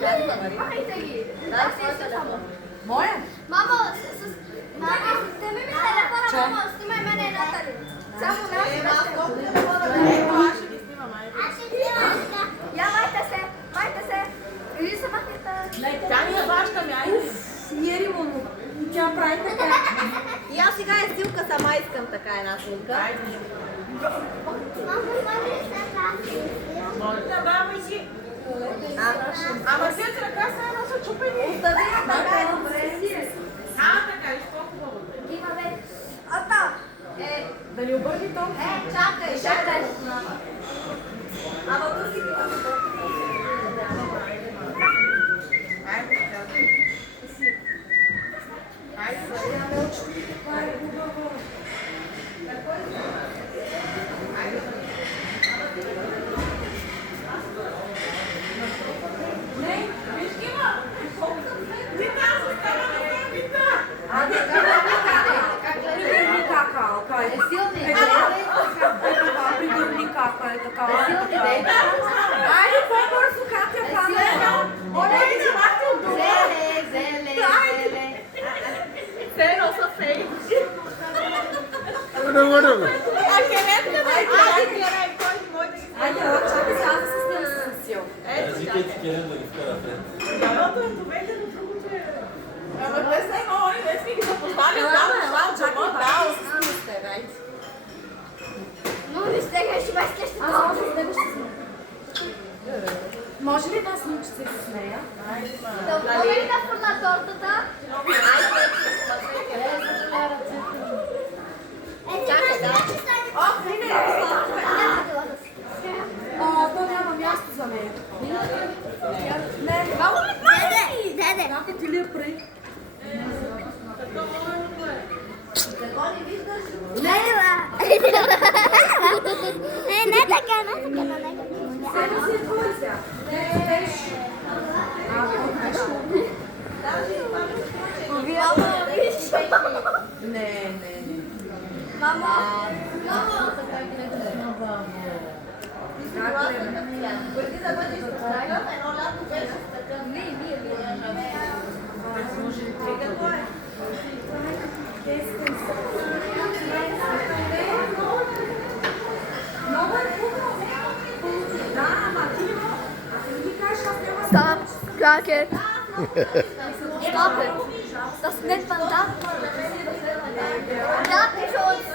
Machajte gi. Raz jeszcze samo. Moje? Mamo, zdejmij mi telefon, a mamo, snimaj mene i Nataliju. Samo nas Ja, majte se. Или се махнете. Тя ми я баща ми, айде. Смиримо му. Тя прави така. И аз сега е силка, сама искам така една снимка. Моля, баба си. Ама те крака са едно са чупени. Остави я така е добре. Така, и по-хубаво. Има вече. Ата. Да ни обърни то? Чакай. Ама тук си ти Айде, Пригърни кака е такава. Айде по-бързо, Катя, пана. Моля, не махте отдолу. Зеле. Зело са фей. Айде, айде. Айде, чакай сега да се снимам с сил. Разикайте Керен да ги вкара пред. Едното е доведено, другото е... Ама те са едно, они не сме ги запознали. Но не стега, ще бъде ще Аз може с тебе ще снимам. Може ли да снимчите с нея? Да отговори да фурна тортата. То няма място за нея. Не, някой ти ли е при? Не така. Само си твой сега. Не, беше. Не. Мамо. Преди да бъдеш такъв, едно лято беше такъв. Какво е? Много е хубаво. Да, ама ти не ми кажеш, аз няма... Stop. Rocket. Stop it. Das nennt man da. Da ist schon